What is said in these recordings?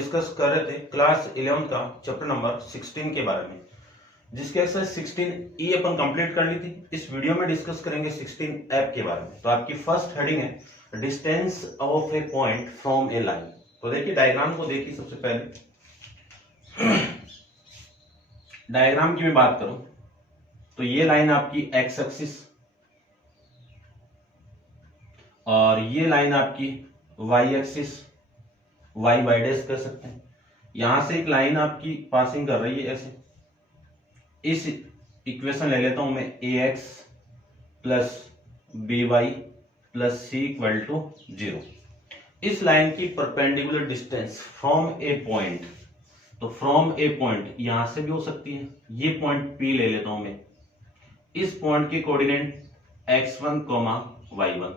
Discuss कर रहे थे क्लास 11 का चैप्टर नंबर 16 के बारे में, जिसके एक्सरसाइज 16 अपन कंप्लीट कर ली थी। इस वीडियो में डिस्कस करेंगे 16 ऐप के बारे में। तो आपकी फर्स्ट हेडिंग है distance of A point from A line. तो देखिए डायग्राम को देखिए। सबसे पहले डायग्राम की मैं बात करूं तो ये लाइन आपकी एक्स एक्सिस और ये लाइन आपकी y axis, y y dash कर सकते हैं। यहां से एक लाइन आपकी पासिंग कर रही है ऐसे। इस इक्वेशन ले लेता हूं मैं a x plus b y plus c equal to 0। इस लाइन की perpendicular distance from a point, तो फ्रॉम ए पॉइंट यहां से भी हो सकती है। ये पॉइंट पी ले लेता हूं मैं। इस पॉइंट के कोऑर्डिनेट x1, y1,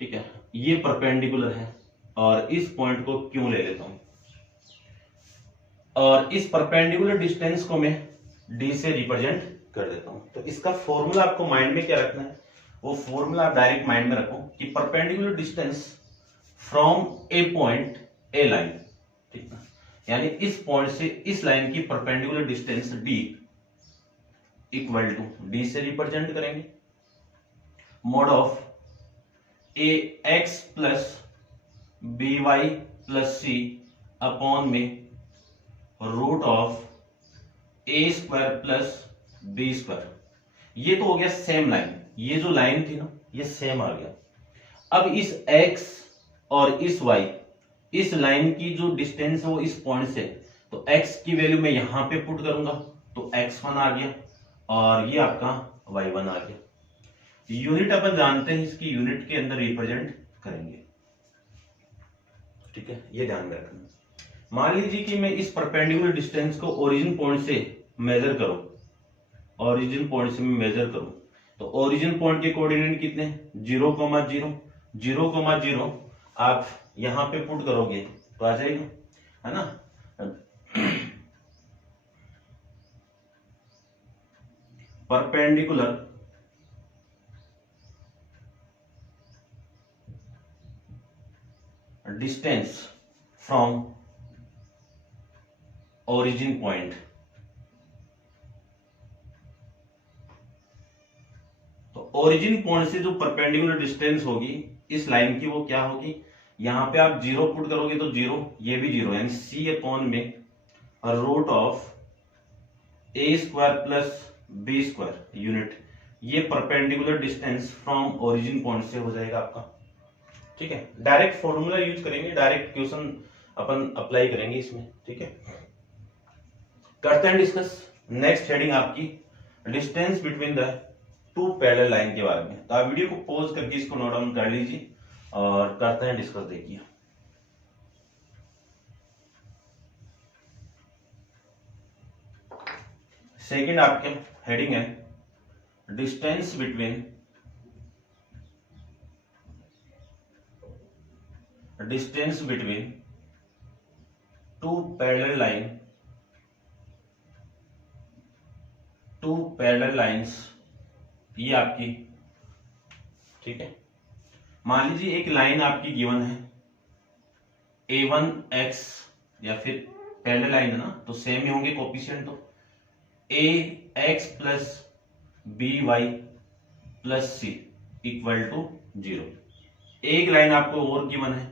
ठीक है, ये परपेंडिकुलर है और इस पॉइंट को क्यों ले लेता हूं और इस परपेंडिकुलर डिस्टेंस को मैं d से रिप्रेजेंट कर देता हूं। तो इसका फॉर्मूला आपको माइंड में क्या रखना है, वो फॉर्मूला आप डायरेक्ट माइंड में रखो कि perpendicular distance from a point a line, ठीक है, यानी इस पॉइंट से इस लाइन की perpendicular distance d equal to d से रिप्रेजेंट करेंगे mod of a x plus b y plus c upon में root of a square plus b square. ये तो हो गया सेम लाइन। ये जो लाइन थी ना ये सेम आ गया। अब इस x और इस y, इस लाइन की जो डिस्टेंस है वो इस पॉइंट से, तो x की वैल्यू मैं यहां पे पुट करूंगा तो x1 आ गया और ये आपका y1 आ गया। यूनिट अपन जानते हैं, इसकी यूनिट के अंदर रिप्रेजेंट करेंगे, ठीक है, ये ध्यान में रखना। मान लीजिए कि मैं इस परपेंडिकुलर डिस्टेंस को ओरिजिन पॉइंट से मेजर करूं, ओरिजिन पॉइंट से मैं मेजर करूं तो ओरिजिन पॉइंट के कोऑर्डिनेट कितने, 0, 0, 0, 0 आप यहां पे पुट करोगे तो आ जाएगा, है ना। Perpendicular distance from origin point, तो ओरिजिन पॉइंट से जो परपेंडिकुलर डिस्टेंस होगी इस लाइन की वो क्या होगी, यहां पे आप 0 पुट करोगे तो 0, ये भी 0, यानी सी अपॉन में root of a square plus b square unit. ये perpendicular distance from origin point से हो जाएगा आपका, ठीक है। डायरेक्ट फॉर्मूला यूज करेंगे, डायरेक्ट क्वेश्चन अपन अप्लाई करेंगे इसमें, ठीक है। करते हैं डिस्कस। नेक्स्ट हेडिंग आपकी distance between the two parallel line के बारे में। तो आप वीडियो को पॉज करके इसको नोट डाउन कर लीजिए और करते हैं डिस्कस। देखिए सेकंड आपके हेडिंग है distance between two parallel lines. ये आपकी, ठीक है, मान लीजिए एक लाइन आपकी गिवन है a1x, या फिर पैरेलल लाइन है ना तो सेम ही होंगे कोफिशिएंट, तो ax plus by plus c equal to 0। एक लाइन आपको और गिवन है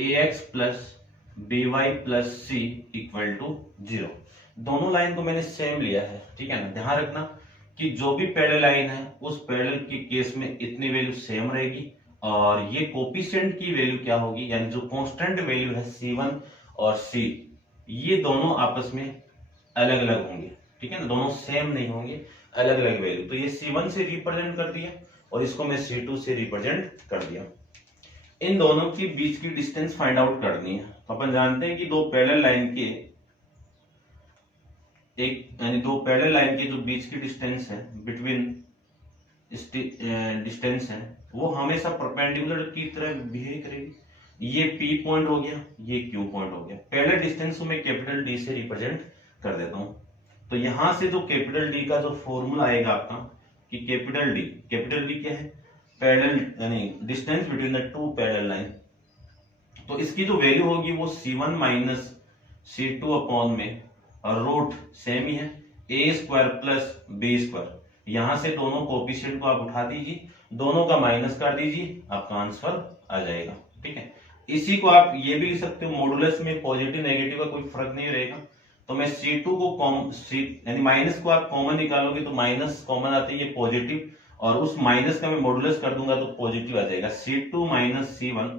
ax plus by plus c equal to 0। दोनों लाइन को मैंने सेम लिया है, ठीक है ना। ध्यान रखना कि जो भी पैरेलल लाइन है उस पैरेलल के केस में इतनी वैल्यू सेम रहेगी और ये कोफिशिएंट की वैल्यू क्या होगी, यानी जो कांस्टेंट वैल्यू है c1 और c, ये दोनों आपस में अलग अलग होंगे, ठीक है ना। दोनों सेम नहीं होंगे, अलग अलग वैल्यू। तो ये c1 से रिप्रेजेंट कर दिया और इसको मैं c2 से रिप्रेजेंट कर दिया। इन दोनों के बीच की डिस्टेंस फाइंड आउट करनी है। तो अपन जानते हैं कि दो पैरेलल लाइन के जो बीच की डिस्टेंस है, बिटवीन डिस्टेंस है, वो हमेशा परपेंडिकुलर की तरह बिहेव करेगी। ये P पॉइंट हो गया, ये Q पॉइंट हो गया। पहले डिस्टेंस को मैं कैपिटल D से रिप्रेजेंट कर देता हूं। तो यहां से जो कैपिटल D का जो फॉर्मूला आएगा आपका कि कैपिटल D क्या है, पैरेलल यानी distance between the two parallel line. तो इसकी जो वैल्यू होगी वो c1 माइनस C2 अपॉन में रूट सेम ही है ए स्क्वायर प्लस बी स्क्वायर, यहां से दोनों कोएफिशिएंट को आप उठा दीजिए, दोनों का माइनस कर दीजिए, आपका आंसर आ जाएगा। ठीक है, इसी को आप ये भी लिख सकते हो, मॉडुलस में पॉजिटिव नेगेटिव का कोई फर्क नहीं रहेगा। तो मैं C2 को यानी माइनस को आप कॉमन निकालोगे तो माइनस कॉमन आते हैं, ये पॉजिटिव, और उस माइनस का मैं मॉडुलस कर दूंगा तो पॉजिटिव आ जाएगा। C2 माइनस C1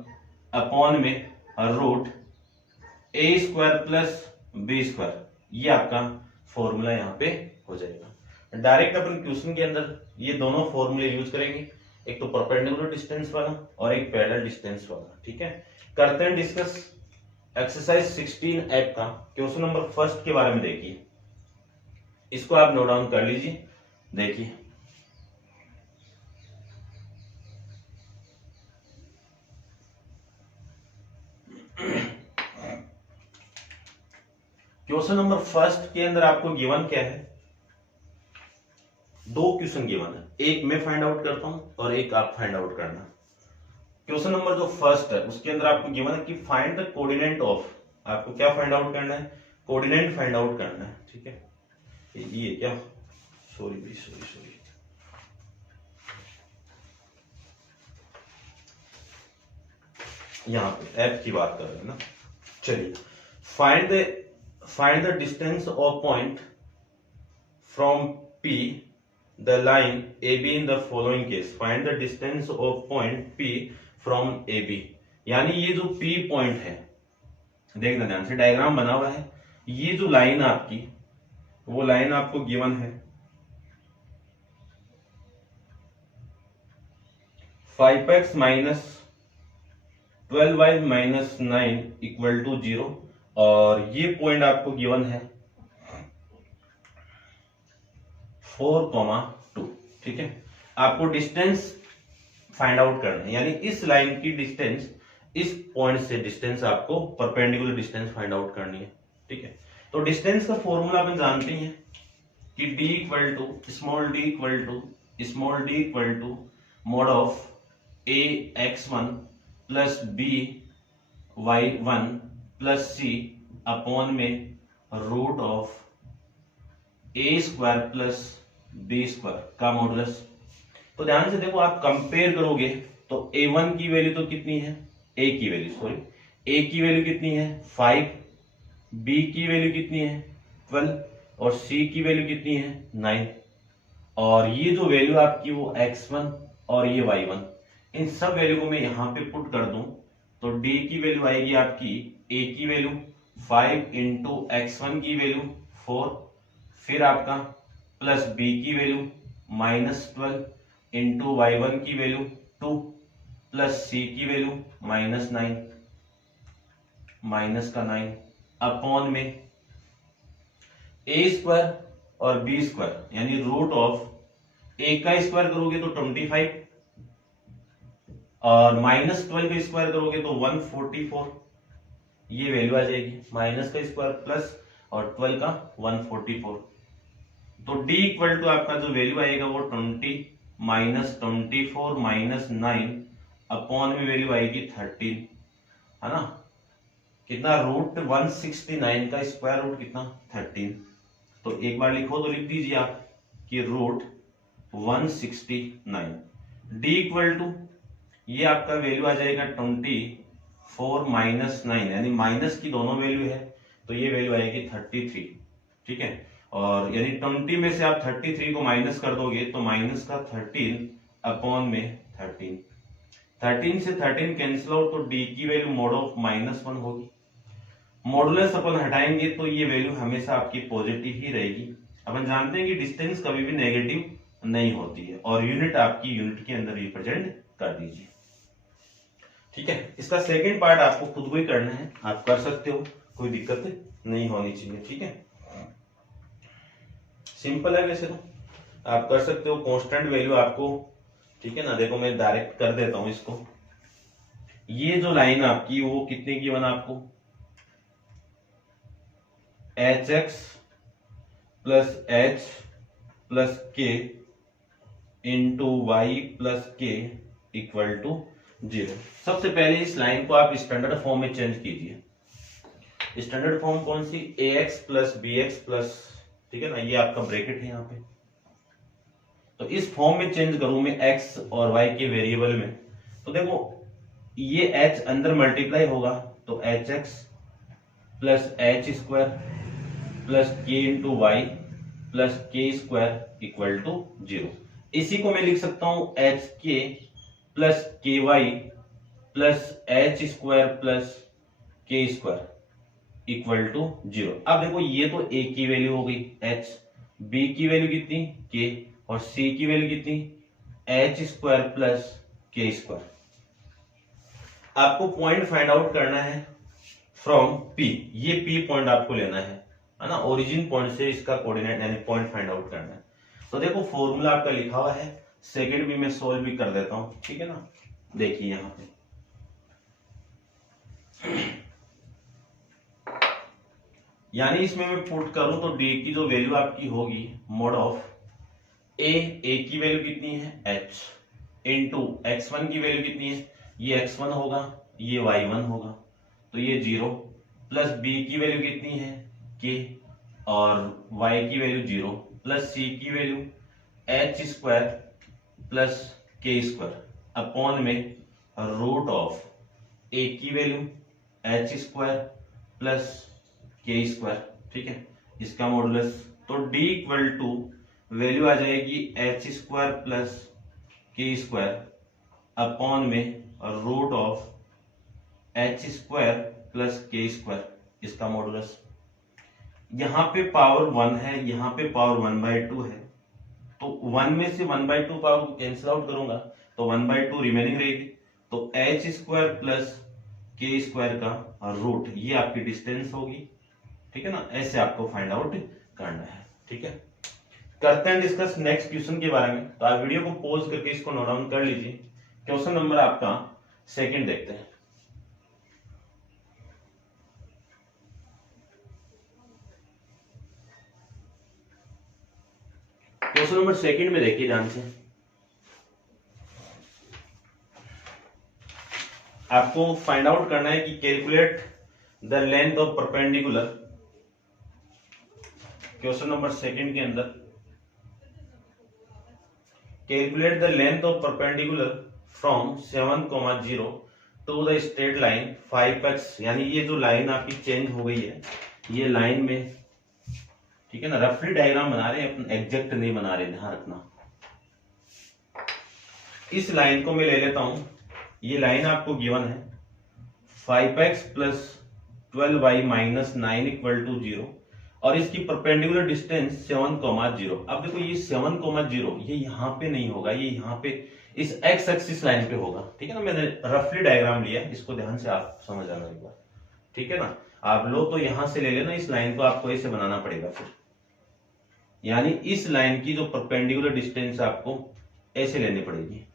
अपॉन में रूट ए स्क्वायर प्लस बी स्क्वायर, ये आपका फॉर्मूला यहाँ पे हो जाएगा। डायरेक्ट अपन क्वेश्चन के अंदर ये दोनों फॉर्मूले यूज करेंगे, एक तो परपेंडिकुलर डिस्टेंस वाला और एक पैरेलल डिस्टेंस वाला। ठीक है, करते हैं डिस्कस एक्सरसाइज 16F का क्वेश्चन नंबर फर्स्ट के बारे में। देखिए, इसको आप नोट डाउन कर लीजिए। देखिए, क्वेश्चन नंबर फर्स्ट के अंदर आपको गिवन क्या है, दो क्वेश्चन गिवन है, एक मैं फाइंड आउट करता हूं और एक आप फाइंड आउट करना। क्वेश्चन नंबर जो फर्स्ट है उसके अंदर आपको गिवन है कि फाइंड द कोऑर्डिनेट ऑफ, आपको क्या फाइंड आउट करना है, कोऑर्डिनेट फाइंड आउट करना है। ठीक है, ये क्या, सॉरी, यहां पे एफ की बात कर रहे हैं ना। चलिए, find the distance of point from P the line AB in the following case, find the distance of point P from AB। यानी ये जो P पॉइंट है, देखना ध्यान से, डायग्राम बना हुआ है, ये जो लाइन आपकी, वो लाइन आपको गिवन है 5x minus 12y minus 9 equal to 0, और ये पॉइंट आपको गिवन है 4,2। ठीक है, आपको डिस्टेंस फाइंड आउट करना है, यानी इस लाइन की डिस्टेंस, इस पॉइंट से डिस्टेंस आपको परपेंडिकुलर डिस्टेंस फाइंड आउट करनी है। ठीक है, तो डिस्टेंस का फॉर्मूला अपन जानते हैं कि d equal to small d equal to mod of a x1 plus b y1 plus c upon में root of a square plus b square का मॉडुलस। तो ध्यान से देखो, आप कंपेयर करोगे तो a1 की वैल्यू तो कितनी है, a की वैल्यू कितनी है 5, b की वैल्यू कितनी है 12, और c की वैल्यू कितनी है 9, और ये जो वैल्यू आपकी वो x1 और ये y1, इन सब वैल्यू को मैं यहां पे पुट कर दूं तो d की वैल्यू आएगी आपकी, a की वैल्यू 5 इंटू x1 की वैल्यू 4, फिर आपका प्लस b की वैल्यू माइनस 12 इंटू y1 की वैल्यू 2, प्लस c की वैल्यू माइनस 9, माइनस का 9 अपॉन में a स्क्वायर और b स्क्वायर, यानी रूट ऑफ a का स्क्वायर करोगे तो 25, और माइनस 12 का स्क्वायर करोगे तो 144, ये वैल्यू आ जाएगी, माइनस का स्क्वायर प्लस और 12 का 144। तो d इक्वल टू आपका जो वैल्यू आएगा वो 20 माइनस 24 माइनस 9 अपॉन में वैल्यू आएगी 13, है ना, कितना, रूट 169 का स्क्वायर रूट कितना 13। तो एक बार लिखो तो लिख दीजिए आप कि रूट 169, d इक्वल टू ये आपका वैल्यू आ जाएगा 24 माइनस 9, यानी माइनस की दोनों वैल्यू है तो ये वैल्यू आएगी 33। ठीक है, और यानी 20 में से आप 33 को माइनस कर दोगे तो माइनस का 13 अपॉन में 13 से 13 कैंसिल आउट, तो d की वैल्यू मोड ऑफ -1 होगी। मॉडुलस अपन हटाएंगे तो ये वैल्यू हमेशा आपकी पॉजिटिव ही रहेगी। अपन जानते हैं कि डिस्टेंस कभी भी नेगेटिव नहीं होती है, और यूनिट आपकी यूनिट के अंदर रिप्रेजेंट कर दीजिए। ठीक है, इसका सेकंड पार्ट आपको खुद को ही करना है, आप कर सकते हो, कोई दिक्कत नहीं होनी चाहिए। ठीक है, सिंपल है, वैसे तो आप कर सकते हो, कांस्टेंट वैल्यू आपको, ठीक है ना। देखो मैं डायरेक्ट कर देता हूं इसको, ये जो लाइन आपकी वो कितने की बना आपको, hx plus h plus k into y plus k equal to 0। सबसे पहले इस लाइन को आप स्टैंडर्ड फॉर्म में चेंज कीजिए। स्टैंडर्ड फॉर्म कौन सी, ax plus b x plus, ठीक है ना, ये आपका ब्रैकेट है यहाँ पे। तो इस फॉर्म में चेंज करूं मैं x और y के वेरिएबल में, तो देखो ये h अंदर मल्टीप्लाई होगा तो hx plus h square plus के into y plus k square equal to 0। इसी को मैं लिख सकता हूं H k plus k y plus h square plus k square equal to 0। अब देखो ये तो a की वैल्यू हो गई h, b की वैल्यू कितनी k, और c की वैल्यू कितनी H square plus k square. आपको पॉइंट फाइंड आउट करना है फ्रॉम p, ये p पॉइंट आपको लेना है ना, ओरिजिन पॉइंट से इसका कोऑर्डिनेट यानी पॉइंट फाइंड आउट करना है। तो देखो फॉर्मूला आपका लिखा हुआ है, सेकंड भी मैं सोल्व भी कर देता हूं, ठीक है ना। देखिए यहां पे यानी इसमें मैं पुट करूं तो d की जो वैल्यू आपकी होगी मोड ऑफ a की वैल्यू कितनी है h इंटू x1 की वैल्यू कितनी है, ये x1 होगा ये y1 होगा तो ये 0, प्लस b की वैल्यू कितनी है k और y की वैल्यू 0, प्लस c की value h square plus k square upon में रूट ऑफ a की value h square plus k square, ठीक है, इसका मॉडुलस। तो d इक्वल टू वैल्यू आ जाएगी h square plus k square upon में root of h square plus k square, इसका मॉडुलस। यहाँ पे पावर 1 है, यहाँ पे पावर 1/2 है, तो 1 में से 1/2 पावर कैंसिल आउट करूंगा तो 1/2 रिमेनिंग रहेगी। तो h square plus k square का रूट, ये आपकी डिस्टेंस होगी, ठीक है ना। ऐसे आपको फाइंड आउट करना है, ठीक है। करते हैं डिस्कस नेक्स्ट क्वेश्चन के बारे में। तो आप वीडियो को पॉज करके इसको नोट डाउन कर लीजिए। क्वेश्चन नंबर आपका सेकंड देखते हैं। क्वेश्चन नंबर सेकंड में देखिए ध्यान से, आपको फाइंड आउट करना है कि calculate the length of perpendicular. Question number second के अंदर calculate the length of perpendicular from 7,0 to the straight line 5x, यानी ये जो लाइन आपकी चेंज हो गई है ये लाइन में, ठीक है ना, रफली डायग्राम बना रहे हैं, एग्जैक्ट नहीं बना रहे, ध्यान रखना। इस लाइन को मैं ले लेता हूं, ये लाइन आपको गिवन है 5x plus 12y minus 9 equal to 0 और इसकी परपेंडिकुलर डिस्टेंस 7,0। अब देखो ये 7,0 ये यहाँ पे नहीं होगा, ये यहाँ पे इस x एक्सिस लाइन पे होगा, ठीक है ना। मैंने रफली डायग्राम लिया, इसको ध्यान से आप समझ आना एक बार, ठीक है ना। आप लो तो यहां से ले लेना, इस लाइन को आपको ऐसे बनाना पड़ेगा फिर, यानी इस लाइन की जो परपेंडिकुलर डिस्टेंस आपको ऐसे लेनी पड़ेगी,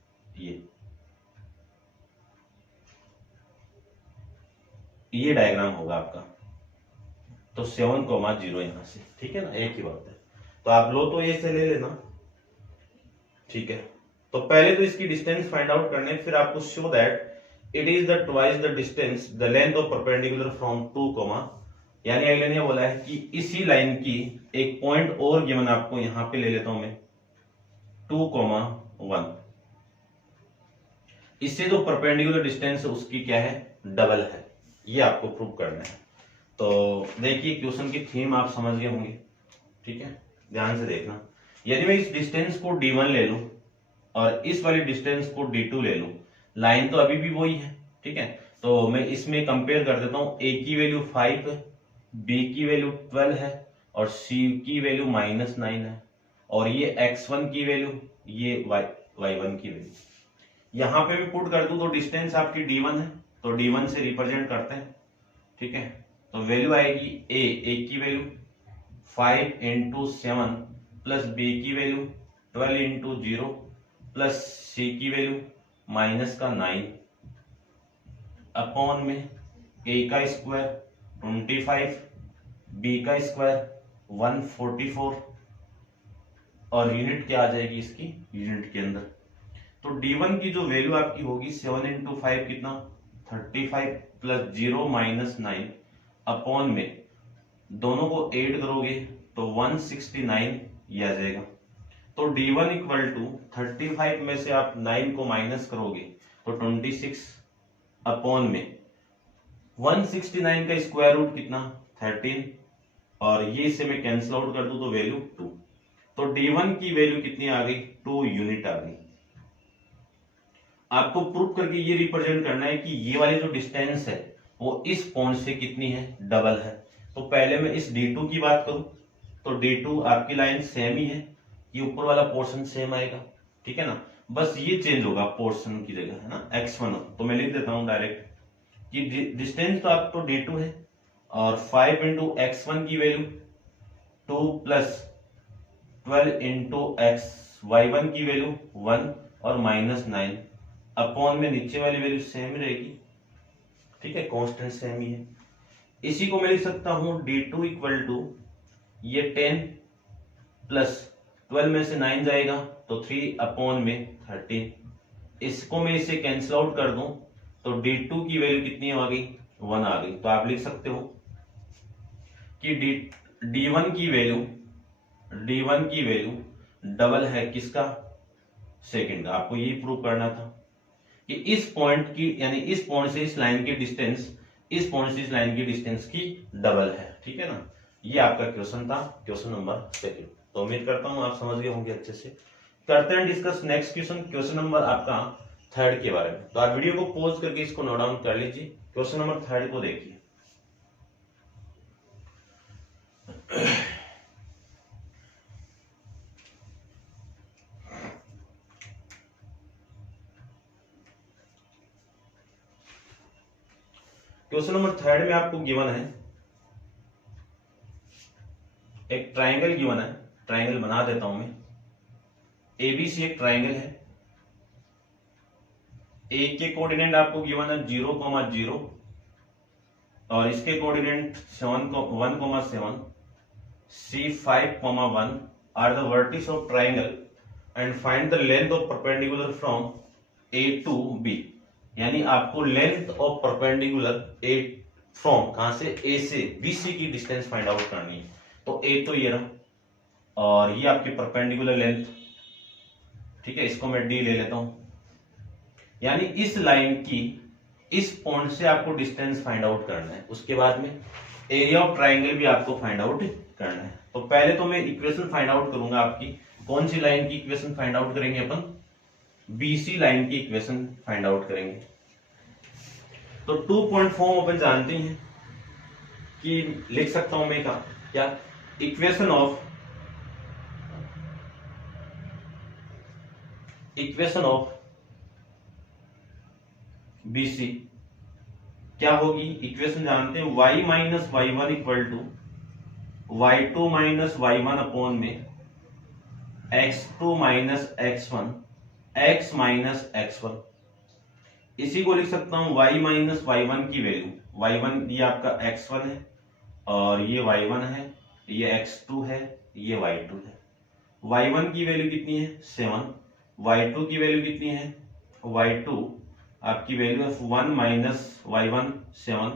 ये डायग्राम होगा आपका। तो 7,0 यहां से, ठीक है ना, एक ही बात है। तो आप लो तो ऐसे ले लेना, ठीक है। तो पहले तो इसकी डिस्टेंस फाइंड आउट करने, फिर आपको show that it is the twice the distance the length of perpendicular from 2, यानी अगले ने बोला है कि इसी लाइन की एक पॉइंट और गिवन आपको यहां पे ले लेता हूं मैं 2,1, इससे जो परपेंडिकुलर डिस्टेंस है उसकी क्या है, डबल है, ये आपको प्रूव करना है। तो देखिए क्वेश्चन की थीम आप समझ गए होंगे, ठीक है, ध्यान से देखना। यदि मैं इस डिस्टेंस को d1 ले लूं और इस वाली डिस्टेंस को d2 ले लूं, लाइन तो अभी भी वही है, ठीक है। तो मैं इसमें कंपेयर कर देता हूं, a की वैल्यू 5 है, b की वैल्यू 12 है और c की वैल्यू -9 है, और ये x1 की वैल्यू, ये y1 की वैल्यू यहां पे भी पुट कर दूं तो डिस्टेंस आपकी d1 है, तो d1 से रिप्रेजेंट करते हैं, ठीक है। तो वैल्यू आएगी a की वैल्यू 5 इंटू 7 प्लस b की वैल्यू 12 इंटू 0 प्लस c की वैल्यू -9 अपॉन में a का स्क्वायर 25, b का स्क्वायर 144 और यूनिट क्या आ जाएगी इसकी, यूनिट के अंदर। तो d1 की जो वैल्यू आपकी होगी 7 इंटू 5 कितना 35 प्लस 0 -9 अपॉन में दोनों को ऐड करोगे तो 169 ये आ जाएगा। तो D1 इक्वल टू 35 में से आप 9 को माइनस करोगे तो 26 अपॉन में 169 का स्क्वायर रूट कितना 13, और ये इसे मैं कैंसिल आउट कर दूं तो वैल्यू 2। तो D1 की वैल्यू कितनी आ गई 2 यूनिट आ गई। आपको प्रूफ करके ये रिप्रेजेंट करना है कि ये वाली जो डिस्टेंस है वो इस पॉइंट से कितनी है डबल है। तो पहले मैं इस D2 की बात करूं तो D2 आपकी लाइन सेम ही है, ये ऊपर वाला पोर्शन सेम आएगा, ठीक है ना, बस ये चेंज होगा पोर्शन की जगह, है ना, x1। तो मैं लिख देता हूं डायरेक्ट कि डिस्टेंस तो आपको D2 है और 5 इंटू x1 की वैल्यू 2 प्लस 12 इंटू y1 की वैल्यू 1 और माइनस 9 अपॉन में नीचे वाली वैल्यू सेम रहेगी, ठीक है, कांस्टेंट सेम ही है। इसी को मैं लिख सकता हूं D2 इक्वल टू ये 10 प्लस 12 में से 9 जाएगा तो 3 अपॉन में 13। इसको मैं इसे कैंसिल आउट कर दूं तो D2 की वैल्यू कितनी आ गई 1 आ गई। तो आप लिख सकते हो कि D1 की वैल्यू डबल है किसका सेकंड का। आपको यही प्रूव करना था कि इस पॉइंट की यानी इस पॉइंट से इस लाइन की डिस्टेंस इस पॉइंट से इस लाइन की डिस्टेंस की डबल है, ठीक है ना। ये आपका क्वेश्चन था, क्वेश्चन नंबर सेकंड। तो उम्मीद करता हूं आप समझ गए होंगे अच्छे से। करते हैं discuss next question, question number आपका थर्ड के बारे में। तो आप वीडियो को पॉज करके इसको नोट डाउन कर लीजिए। क्वेश्चन नंबर थर्ड को देखिए। क्वेश्चन नंबर थर्ड में आपको गिवन है एक ट्राइंगल गिवन है। ट्राइंगल बना देता हूं मैं। एबीसी एक ट्राइंगल है। ए के कोऑर्डिनेट आपको गिवन है 0,0 और इसके coordinate 1,7, C 5,1 are the vertices of triangle and find the length of perpendicular from A to B. यानी आपको length of perpendicular A from कहां से ए से बीसी की डिस्टेंस फाइंड आउट करनी है। तो ए तो ये रहा और ये आपकी परपेंडिकुलर लेंथ, ठीक है, इसको मैं डी ले लेता हूं। यानी इस लाइन की इस पॉइंट से आपको डिस्टेंस फाइंड आउट करना है। उसके बाद में एरिया ऑफ ट्राइंगल भी आपको फाइंड आउट करना है। तो पहले तो मैं इक्वेशन फाइंड आउट करूंगा। आपकी कौन सी लाइन की इक्वेशन फाइंड आउट करेंगे अपन, बीसी लाइन की इक्वेशन फाइंड आउट करेंगे। तो 2 पॉइंट फॉर्म अपन जानते हैं कि लिख सकता हूं मैं क्या इक्वेशन ऑफ बीसी क्या होगी। इक्वेशन जानते हैं y minus y1 equal to y2 minus y1 upon में x2 minus x1 x minus x1। इसी को लिख सकता हूं y माइनस y1 की वैल्यू, y1 ये आपका x1 है और ये y1 है, ये x2 है, ये y2 है। y1 की वैल्यू कितनी है 7, y2 की वैल्यू कितनी है, y2 आपकी वैल्यू है 1 minus y1 7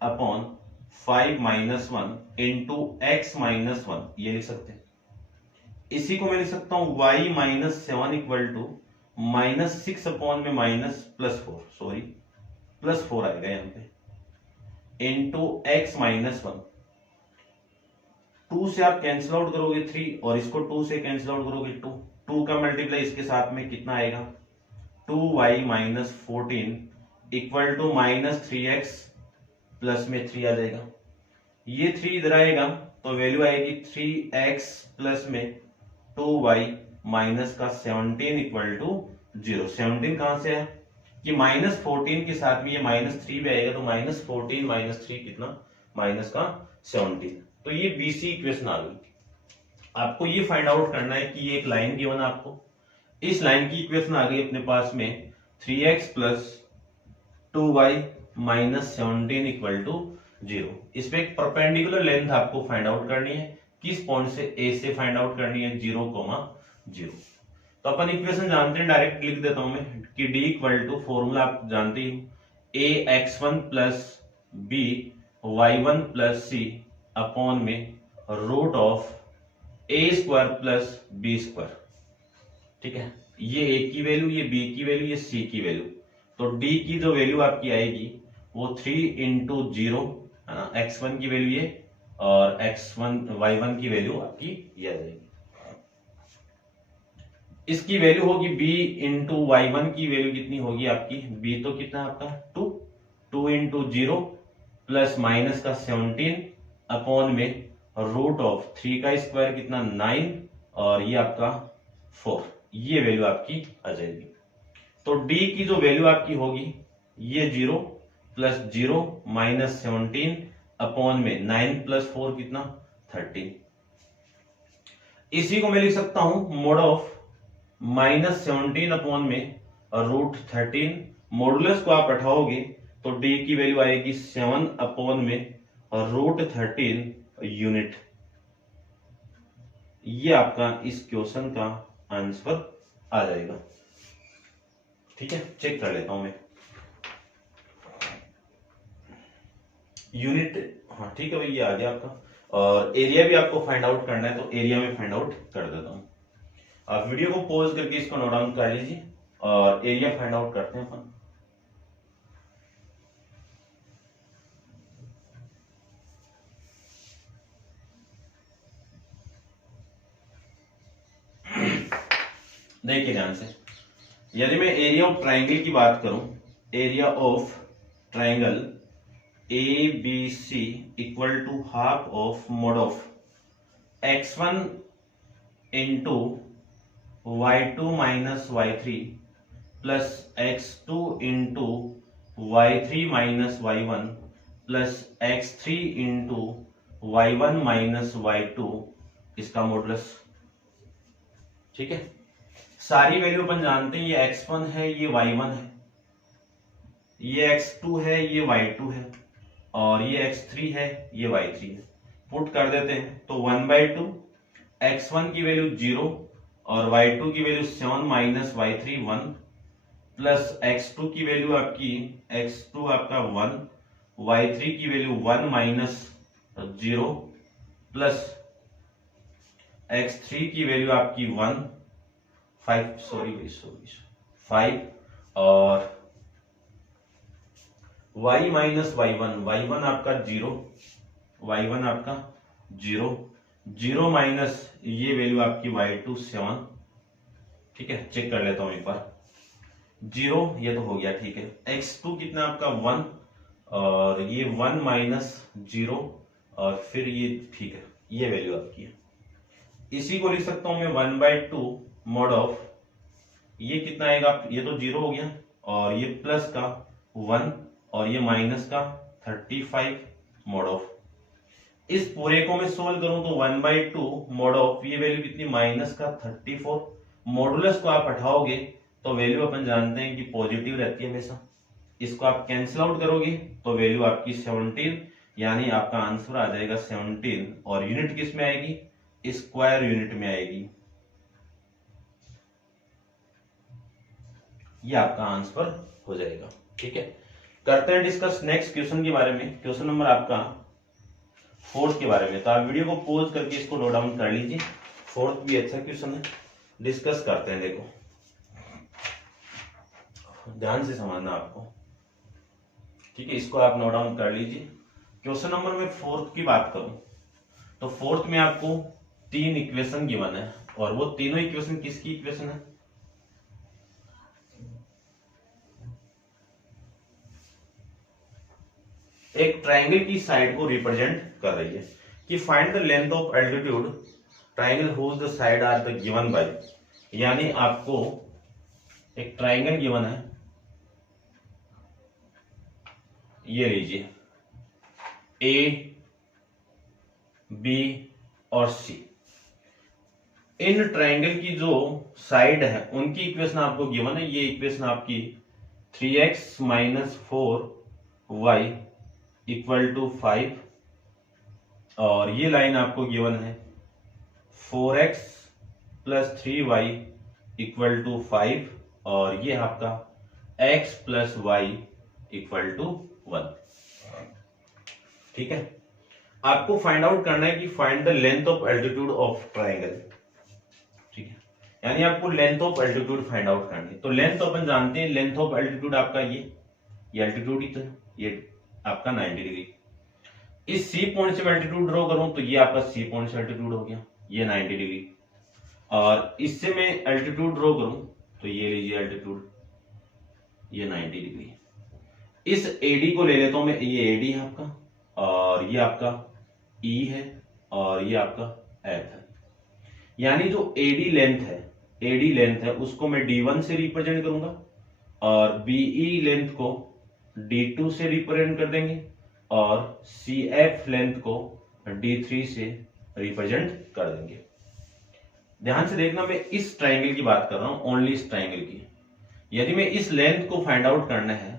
upon 5 minus 1 into x minus 1, ये लिख सकते हैं। इसी को मैं लिख सकता हूं y minus 7 equal to minus 6 upon में माइनस प्लस 4 आएगा यहाँ पे इंटू x माइनस 1। 2 से आप कैंसिल आउट करोगे 3 और इसको 2 से कैंसिल आउट करोगे 2 का मल्टीप्लाई इसके साथ में कितना आएगा 2y minus 14 equal to minus 3x plus में 3 आ जाएगा। ये 3 इधर आएगा तो वैल्यू आएगी 3x प्लस में 2y माइनस का 17 इक्वल टू 0। 17 कहां से है कि माइनस 14 के साथ में ये माइनस 3 भी आएगा तो माइनस 14 माइनस 3 कितना माइनस का 17। तो ये बीसी इक्वेशन आ गई। आपको ये फाइंड आउट करना है कि ये एक लाइन गिवन है आपको, इस लाइन की इक्वेशन आ गई अपने पास में 3x plus 2y minus 17 equal to 0। इस पे एक परपेंडिकुलर लेंथ आपको फाइंड आउट करनी है। किस पॉइंट से a से फाइंड आउट करनी है 0,0। तो अपन इक्वेशन जानते हैं, डायरेक्ट लिख देता हूं मैं कि d इक्वल टू फॉर्मूला आप जानते ही a x1 plus b y1 plus c upon में root of a square plus b square. ठीक है, ये ए की वैल्यू, ये बी की वैल्यू, ये सी की वैल्यू। तो डी की जो वैल्यू आपकी आएगी वो 3 इंटू 0 है ना, x1 की वैल्यू ये और x1 y1 की वैल्यू आपकी ये आ जाएगी। इसकी वैल्यू होगी b इंटू y1 की वैल्यू कितनी होगी आपकी, b तो कितना आपका 2 इंटू 0 प्लस माइनस का 17 अपॉन में रूट ऑफ 3 का स्क्वायर कितना 9 और ये आपका 4, ये वैल्यू आपकी आ जाएगी। तो d की जो वैल्यू आपकी होगी ये 0 प्लस 0 माइनस 17 अपॉन में 9 प्लस 4 कितना 13। इसी को मैं लिख सकता हूं मोड ऑफ माइनस 17 अपॉन में रूट 13। मॉडुलस को आप उठाओगे तो d की वैल्यू आएगी 7 अपॉन में रूट 13 यूनिट। ये आपका इस क्वेश्चन का आंसर आ जाएगा। ठीक है, चेक कर लेता हूं मैं यूनिट। हाँ ठीक है भाई, ये आ गया आपका। और एरिया भी आपको फाइंड आउट करना है तो एरिया में फाइंड आउट कर देता हूं। आप वीडियो को पॉज करके इसको नोट डाउन कर लीजिए और एरिया फाइंड आउट करते हैं अपन। देखिए ध्यान से, यदि मैं एरिया ऑफ ट्राइंगल की बात करूं, area of triangle A B C equal to half of mod of x1 into y2 minus y3 plus x2 into y3 minus y1 plus x3 into y1 minus y2 इसका modulus. ठीक है, सारी value अपन जानते हैं, ये x1 है, ये y1 है, ये x2 है, ये y2 है और ये x3 है, ये y3 है। पुट कर देते हैं तो 1/2 x1 की वैल्यू 0 और y2 की value 7 minus y3 1 plus x2 की वैल्यू आपकी x2 आपका 1, y3 की वैल्यू 1 माइनस 0 प्लस x3 की वैल्यू आपकी 1 5 और y माइनस y1 आपका 0, y1 आपका 0 माइनस ये वैल्यू आपकी y2 7। ठीक है, चेक कर लेता हूं एक बार। 0 ये तो हो गया। ठीक है, x2 कितना आपका 1 और ये 1 माइनस 0 और फिर ये, ठीक है, ये वैल्यू आपकी है। इसी को लिख सकता हूं मैं 1/2 मोड ऑफ, ये कितना आएगा, ये तो 0 हो गया और ये प्लस का 1 और ये माइनस का 35 मोड ऑफ। इस पूरे को मैं सोल्व करूं तो 1/2 मोड ऑफ, ये वैल्यू कितनी माइनस का 34। मॉडुलस को आप हटाओगे तो वैल्यू अपन जानते हैं कि पॉजिटिव रहती है हमेशा। इसको आप कैंसिल आउट करोगे तो वैल्यू आपकी 17, यानी आपका आंसर आ जाएगा 17 और यूनिट किस में आएगी, स्क्वायर यूनिट में आएगी। ये आपका आंसर हो जाएगा। ठीक है, करते हैं डिस्कस नेक्स्ट क्वेश्चन के बारे में। क्वेश्चन नंबर आपका 4 के बारे में। तो आप वीडियो को पॉज करके इसको नोट डाउन कर लीजिए। 4 भी अच्छा क्वेश्चन है, डिस्कस करते हैं। देखो ध्यान से समझना आपको। ठीक है, इसको आप नोट डाउन कर लीजिए। क्वेश्चन नंबर में 4 की बात करूं तो 4 में आपको 3 इक्वेशन गिवन है और वो तीनों इक्वेशन किसकी इक्वेशन है, एक ट्राइंगल की साइड को रिप्रेजेंट कर रही है कि find the length of altitude triangle whose the side are the given by, यानी आपको एक ट्राइंगल गिवन है, ये लीजिए ए बी और सी। इन ट्राइंगल की जो साइड है उनकी इक्वेशन आपको गिवन है। ये इक्वेशन आपकी 3x minus 4y equal to 5 और ये लाइन आपको गिवन है 4x plus 3y equal to 5 और ये आपका x plus y equal to 1। ठीक है, आपको फाइंड आउट करना है कि find the length of altitude of triangle. ठीक है, यानी आपको length of altitude find out करनी है। तो लेंथ अपन जानते हैं, लेंथ ऑफ एल्टीट्यूड आपका ये एल्टीट्यूड ही तो है, ये आपका 90 डिग्री। इस सी पॉइंट से एल्टीट्यूड ड्रॉ करूं तो ये आपका सी पॉइंट से एल्टीट्यूड हो गया, ये 90 डिग्री। और इससे मैं एल्टीट्यूड ड्रॉ करूं तो ये लीजिए एल्टीट्यूड, ये 90 डिग्री। इस एडी को ले लेता हूं मैं, ये एडी है आपका, और ये आपका ई है, और ये आपका एफ है। यानी जो एडी लेंथ है उसको मैं D1 से रिप्रेजेंट करूंगा, और बीई लेंथ को D2 से रिप्रेजेंट कर देंगे, और CF लेंथ को D3 से रिप्रेजेंट कर देंगे। ध्यान से देखना, मैं इस ट्राइंगल की बात कर रहा हूं, ओनली इस ट्राइंगल की। यदि मैं इस लेंथ को फाइंड आउट करना है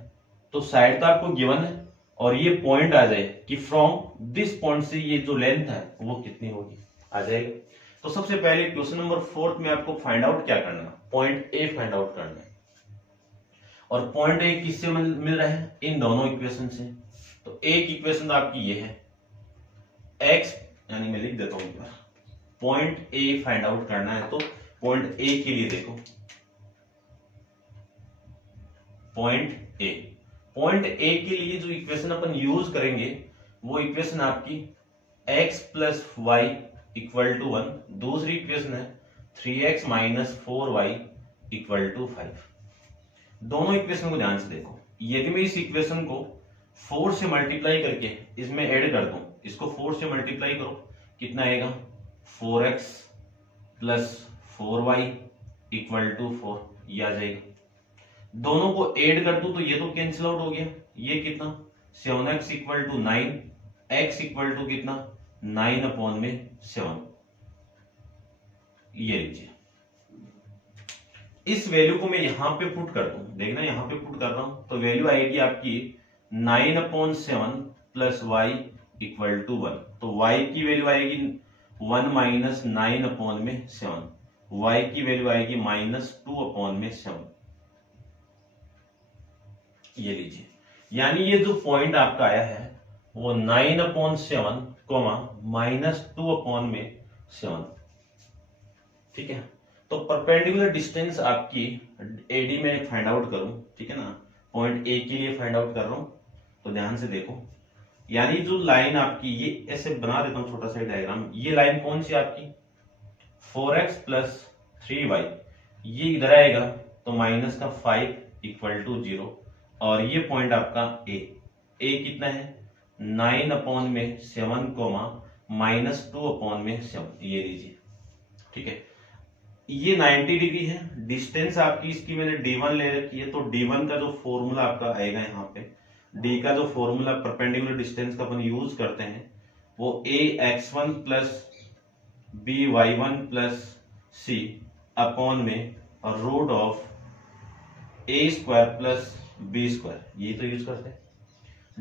तो साइड तो आपको गिवन है, और ये पॉइंट आ जाए कि फ्रॉम दिस पॉइंट से ये जो लेंथ है वो कितनी होगी, आ जाएगा। तो सबसे पहले क्वेश्चन नंबर 4 में आपको फाइंड आउट क्या करना है, पॉइंट ए फाइंड आउट करना है। और पॉइंट ए किससे मिल रहा है, इन दोनों इक्वेशन से। तो एक इक्वेशन आपकी ये है x, यानी मैं लिख देता हूं एक बार, पॉइंट ए फाइंड आउट करना है। तो पॉइंट ए के लिए देखो, पॉइंट ए के लिए जो इक्वेशन अपन यूज करेंगे वो इक्वेशन आपकी x plus y equal to 1, दूसरी इक्वेशन है 3x minus 4y equal to 5। दोनों इक्वेशन को ध्यान से देखो। यदि मैं इस इक्वेशन को 4 से मल्टीप्लाई करके इसमें ऐड कर दूं, इसको 4 से मल्टीप्लाई करो, कितना आएगा 4x plus 4y equal to 4, ये आ जाएगा। दोनों को ऐड कर दूं तो ये तो कैंसिल आउट हो गया, ये कितना 7x equal to 9, x equal to कितना 9 अपॉन में 7, ये लीजिए। इस वैल्यू को मैं यहां पे पुट कर दूं, देखना यहां पे पुट कर रहा हूं, तो वैल्यू आएगी आपकी 9 upon 7 plus y equal to 1। तो y की वैल्यू आएगी 1 माइनस 9 अपॉन में 7, y की वैल्यू आएगी माइनस 2 अपॉन में 7, ये लीजिए। यानी ये जो पॉइंट आपका आया है वो 9 अपॉन 7 कोमा माइनस 2 अपॉन में 7। ठीक है, तो परपेंडिकुलर डिस्टेंस आपकी एडी में फाइंड आउट करूं, ठीक है ना, पॉइंट ए के लिए फाइंड आउट कर रहा हूं। तो ध्यान से देखो, यानी जो लाइन आपकी, ये ऐसे बना देता हूं छोटा सा डायग्राम। ये लाइन कौन सी आपकी 4x प्लस 3y, ये इधर आएगा तो माइनस का 5 इक्वल टू 0, और ये पॉइंट आपका ए कितना है 9 अपॉन में 7 कोमा माइनस 2 अपॉन में 7, ये लीजिए। ठीक है, ये 90 डिग्री है। डिस्टेंस आपकी इसकी मैंने D1 ले रखी है, तो D1 का जो फॉर्मूला आपका आएगा यहाँ पे, D का जो फॉर्मूला परपेंडिकुलर डिस्टेंस का अपन यूज करते हैं वो ax1 plus by1 plus c upon में root of a square plus b square, ये तो यूज करते हैं।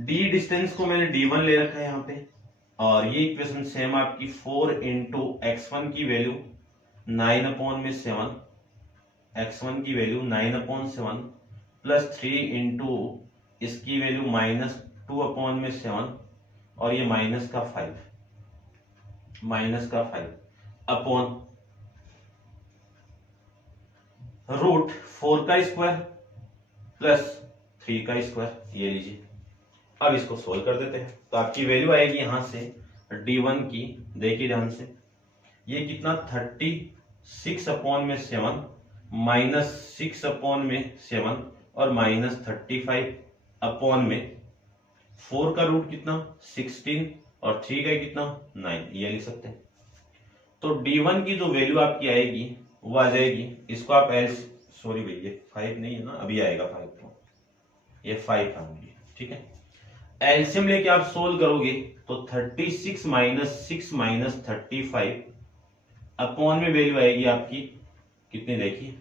d डिस्टेंस को मैंने D1 ले रखा है यहाँ पे, और ये इक्वेशन सेम आपकी 4 इंटू x1 की वैल्यू 9 अपॉन में 7, x1 की वैल्यू 9 अपॉन 7 प्लस 3 इंटू इसकी वैल्यू माइनस 2 अपॉन में 7, और ये माइनस का 5 अपॉन रूट 4 का स्क्वायर प्लस 3 का स्क्वायर, ये लीजिए। अब इसको सोल्व कर देते हैं, तो आपकी वैल्यू आएगी यहां से D1 की, देखिए ध्यान से, ये कितना 36 अपॉन में 7 माइनस 6 अपॉन में 7 और माइनस 35 अपॉन में 4 का रूट कितना 16 और 3 का कितना 9, ये लिख सकते हैं। तो D1 की जो वैल्यू आपकी आएगी वो आ जाएगी, इसको आप सॉरी भाई ये 5 नहीं है ना, अभी आएगा 5, तो ये 5 आएंगे। ठीक है, एलसीएम लेके आप सोल्व करोगे तो 36 माइनस 6 माइनस 35 अपॉन में वैल्यू आएगी आपकी कितनी, देखिए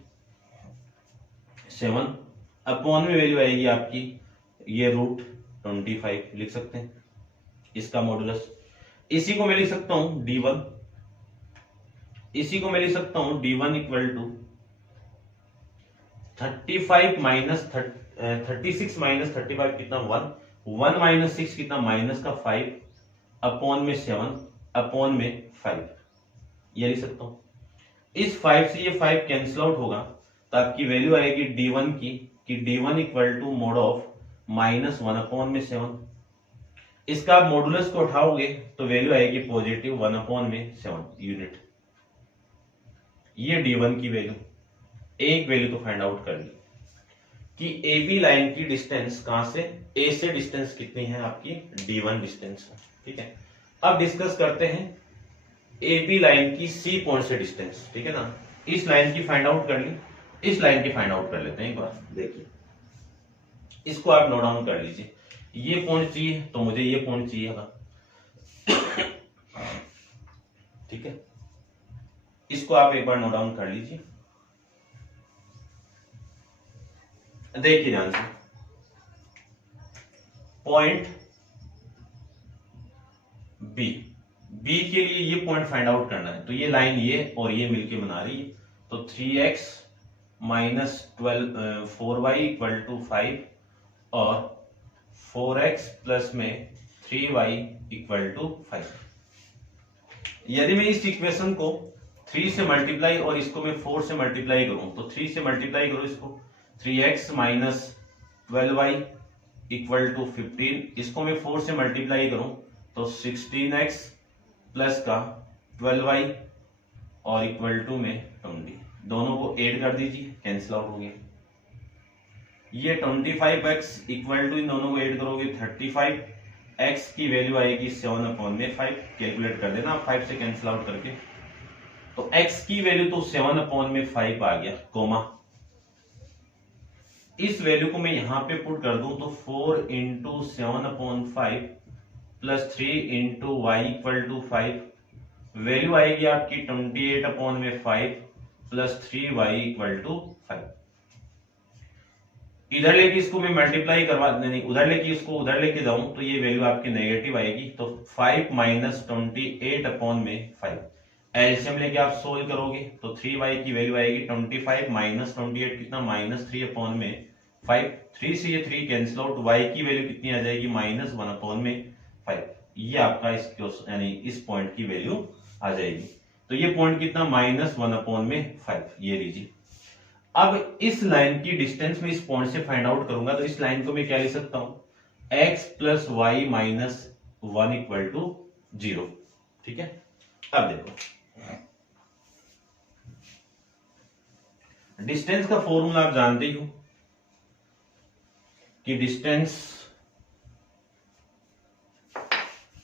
7 अपॉन में वैल्यू आएगी आपकी ये रूट 25, लिख सकते हैं इसका मॉडुलस। इसी को मैं लिख सकता हूं D1, इसी को मैं लिख सकता हूं D1 इक्वल टू 36 माइनस 35 कितना 1 माइनस 6 कितना माइनस का 5 अपॉन में 7 अपॉन में 5, ये लिख सकता हूं। इस 5 से ये 5 कैंसिल आउट होगा तो आपकी वैल्यू आएगी d1 की कि d1 equal to mod of -1 upon में 7। इसका आप मॉडुलस को उठाओगे तो वैल्यू आएगी पॉजिटिव 1 अपॉन में 7 यूनिट। ये d1 की वैल्यू, एक वैल्यू तो फाइंड आउट कर ली कि ए बी लाइन की डिस्टेंस कहां से, ए से डिस्टेंस कितनी है आपकी d1 डिस्टेंस, ठीक है। अब डिस्कस करते हैं ए बी लाइन की सी पॉइंट से डिस्टेंस, ठीक है ना। इस लाइन की फाइंड आउट कर ली, इस लाइन की फाइंड आउट कर लेते हैं एक बार। देखिए इसको आप नोट डाउन कर लीजिए, ये पॉइंट चाहिए तो मुझे ये पॉइंट चाहिए था, ठीक है। इसको आप एक बार नोट डाउन कर लीजिए। देखिए ध्यान से, पॉइंट बी, बी के लिए ये पॉइंट फाइंड आउट करना है, तो ये लाइन ये और ये मिलके बना रही है, तो 3x minus 4y equal to 5 और 4x प्लस में 3y इक्वल टू 5। यदि मैं इस इक्वेशन को 3 से मल्टीप्लाई और इसको मैं 4 से मल्टीप्लाई करूं, तो 3 से मल्टीप्लाई करो इसको, 3x minus 12y equal to 15, इसको मैं 4 से मल्टीप्लाई करूं तो 16x प्लस का 12y और इक्वल टू में 20, दोनों को ऐड कर दीजिए, कैंसिल आउट हो गया। ये 25x इक्वल टू इन दोनों को ऐड करोगे 35, x की वैल्यू आएगी 7 अपॉन में 5, कैलकुलेट कर देना 5 से कैंसिल आउट करके, तो x की वैल्यू तो 7 अपॉन में 5 आ गया, कोमा इस वैल्यू को मैं यहां पे पुट कर दूं तो 4 into 7 upon 5 plus 3 into y equal to 5, value आएगी आपकी 28 अपॉन में 5 प्लस 3y इक्वल टू 5। इधर लेके इसको मैं मल्टीप्लाई करवा नहीं, उधर लेके इसको उधर लेके जाऊं तो ये वैल्यू आपकी नेगेटिव आएगी, तो 5 माइनस 28 अपॉन में 5, एलसीएम लेके आप सोल्व करोगे तो 3y की वैल्यू आएगी 25 माइनस 28 कितना, -3 अपॉन में 5, 3 से ये 3 कैंसिल आउट, y की वैल्यू कितनी आ जाएगी -1 अपॉन में 5। ये आपका इस यानी इस पॉइंट की वैल्यू आ जाएगी, तो ये पॉइंट कितना -1 अपॉन में 5, ये लीजिए। अब इस लाइन की डिस्टेंस में इस पॉइंट से फाइंड आउट करूंगा तो इस लाइन को मैं क्या लिख सकता हूं, x plus y minus 1 equal to 0, ठीक है। अब देखो डिस्टेंस का फॉर्मूला आप जानते ही हो कि डिस्टेंस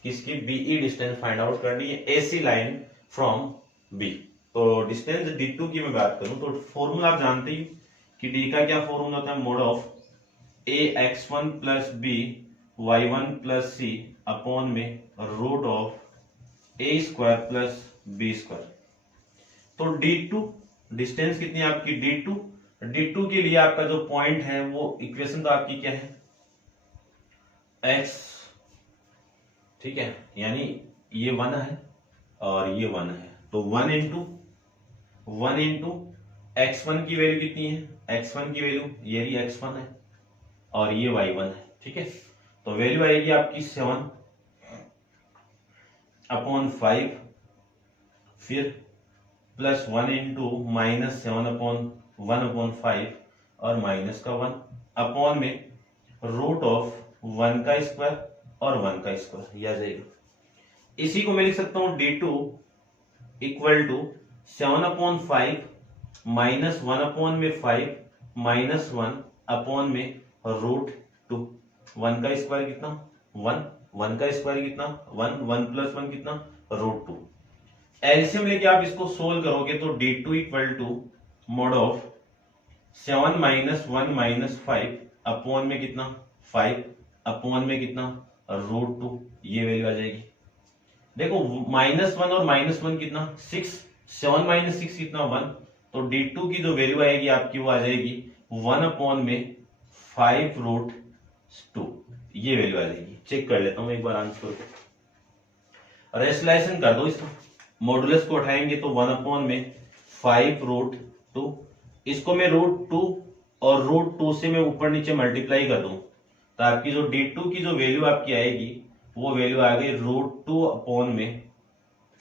किसकी, बीई डिस्टेंस फाइंड आउट करनी है, एसी लाइन फ्रॉम बी। तो डिस्टेंस d2 की मैं बात करूं तो फॉर्मूला आप जानते ही कि d का क्या फॉर्मूला होता है, mod of a x1 plus b y1 plus c upon में root of a square plus b square. तो d2 डिस्टेंस कितनी है आपकी, d2 के लिए आपका जो पॉइंट है वो इक्वेशन तो आपकी क्या है, x, ठीक है, यानी ये 1 है और ये 1 है, तो 1 इंटू x1 की वैल्यू कितनी है, x1 की वैल्यू ये भी x1 है और ये y1 है, ठीक है। तो वैल्यू आएगी आपकी 7 अपॉन 5, फिर plus 1 into minus 7 upon 1 upon 5 और माइनस का 1 अपॉन में रूट ऑफ 1 का स्क्वायर और 1 का स्क्वायर, यह आ जाएगा। इसी को मैं लिख सकता हूं d2 equal to 7 upon 5 minus 1 upon में 5 माइनस 1 अपॉन में रूट 2, 1 का स्क्वायर कितना 1 का स्क्वायर कितना 1 प्लस 1 कितना रूट 2। एलसीएम लेके आप इसको सोल्व करोगे तो d2 equal to mod of 7 minus 1 minus 5 upon में कितना 5 अपॉन में कितना रूट 2, ये वैल्यू आ जाएगी। देखो -1 और -1 कितना 6, 7 माइनस 6 कितना 1, तो d2 की जो वैल्यू आएगी आपकी वो आ जाएगी 1 अपॉन में 5 रूट 2, ये वैल्यू आ जाएगी। चेक कर लेता हूं एक बार आंसर को, रेशनलाइजेशन कर दो इसका, मॉडुलस को उठाएंगे तो 1 अपॉन में 5 रूट 2, इसको मैं रूट 2 और रूट 2 से मैं ऊपर नीचे मल्टीप्लाई कर दूं तो आपकी जो d2 की जो वैल्यू आपकी आएगी वो वैल्यू आ गई √2 अपॉन में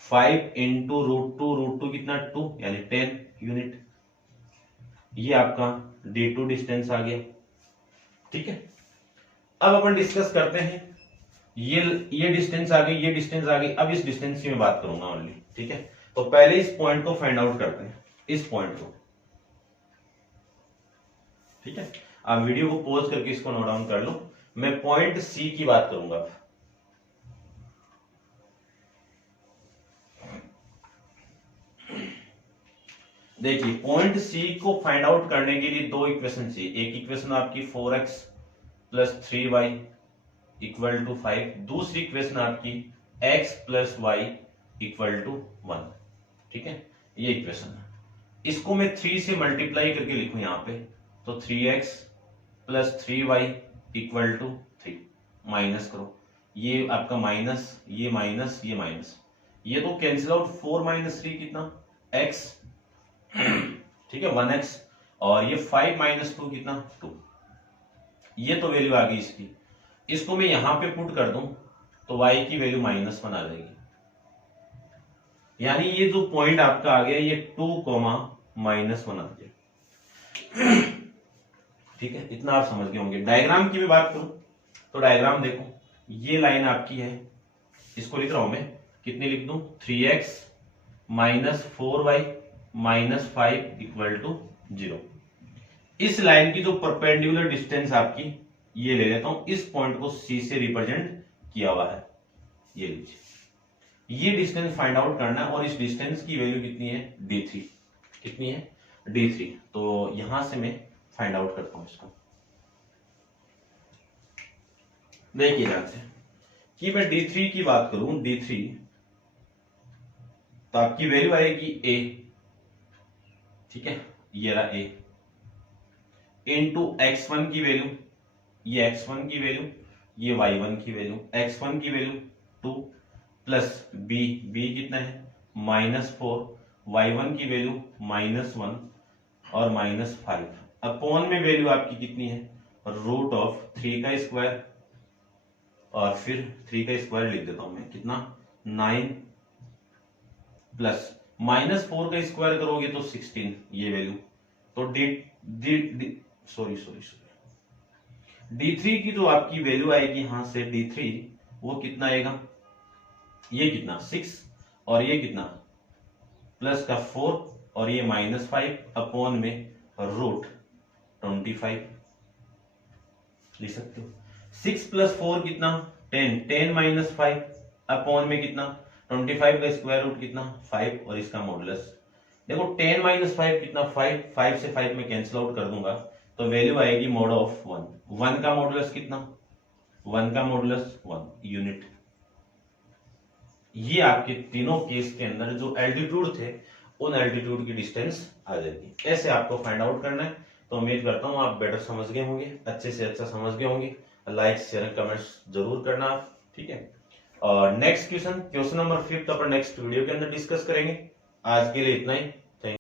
5 इंटू √2 कितना 2 यानी 10 यूनिट। ये आपका D2 डिस्टेंस आ गया। ठीक है, अब अपन डिस्कस करते हैं ये डिस्टेंस आ गई, ये डिस्टेंस आ गई। अब इस डिस्टेंस की मैं बात करूंगा ओनली। ठीक है, तो पहले इस पॉइंट को फाइंड आउट करते हैं, इस पॉइंट को। ठीक है, आप वीडियो को पॉज करके इसको नोट डाउन कर लो। मैं पॉइंट सी की बात करूंगा। देखिए, पॉइंट सी को फाइंड आउट करने के लिए दो इक्वेशन चाहिए। एक इक्वेशन आपकी 4x + 3y = 5, दूसरी इक्वेशन आपकी x + y = 1। ठीक है, ये इक्वेशन है। इसको मैं 3 से मल्टीप्लाई करके लिखूं यहां पे, तो 3x + 3y = 3। माइनस करो, ये आपका माइनस, ये माइनस, ये माइनस, ये तो कैंसिल आउट। 4 - 3 कितना x। ठीक है, 1x। और ये 5 - 2 कितना 2। ये तो वैल्यू आ गई इसकी। इसको मैं यहां पे पुट कर दूं तो y की वैल्यू -1 आ जाएगी। यानी ये जो पॉइंट आपका आ गया ये 2, -1 आ गया। ठीक है, इतना आप समझ गए होंगे। डायग्राम की मैं बात करूं तो डायग्राम देखो, ये लाइन आपकी है, इसको लिख रहा हूं मैं, कितनी लिख दूं 3x - 4y - 5 = 0। इस लाइन की जो परपेंडिकुलर डिस्टेंस आपकी, ये ले लेता हूं, इस पॉइंट को C से रिप्रेजेंट किया हुआ है। ये लीजिए, ये डिस्टेंस फाइंड आउट करना है और इस डिस्टेंस की वैल्यू कितनी है D3। कितनी है D3। तो यहां से मैं फाइंड आउट करता हूं इसको। देखिए ध्यान से कि मैं D3 की बात करूं, D3 तो आपकी वैल्यू आएगी A। ठीक है, ये रहा A इंटू x1 की वैल्यू, ये x1 की वैल्यू, ये y1 की वैल्यू। x1 की वैल्यू 2 प्लस b कितना है -4, y1 की वैल्यू -1 और -5 अपॉन में वैल्यू आपकी कितनी है √3 का स्क्वायर, और फिर 3 का स्क्वायर लिख देता हूं मैं, कितना 9 प्लस -4 का स्क्वायर करोगे तो 16, ये वैल्यू। तो D3 की जो आपकी वैल्यू आएगी यहां से D3, वो कितना आएगा, ये कितना 6 और ये कितना प्लस का 4 और ये -5 अपॉन में √25 लिख सकते हो। 6 + 4 कितना 10, 10 - 5 अपॉन में कितना 25 का स्क्वायर रूट कितना 5 और इसका मॉडुलस। देखो 10 - 5 कितना 5, 5 से 5 में कैंसिल आउट कर दूंगा तो वैल्यू आएगी mod ऑफ 1। 1 का मॉडुलस कितना, 1 का मॉडुलस 1 यूनिट। ये आपके तीनों केस के अंदर जो एल्टीट्यूड थे उन एल्टीट्यूड की डिस्टेंस आ जाएगी। ऐसे आपको फाइंड आउट करना है। तो उम्मीद करता हूं आप बेटर समझ गए होंगे, अच्छे से अच्छा समझ गए होंगे। लाइक शेयर कमेंट्स जरूर करना आप। ठीक है, और नेक्स्ट क्वेश्चन नंबर 5 अपन नेक्स्ट वीडियो के अंदर डिस्कस करेंगे। आज के लिए इतना ही।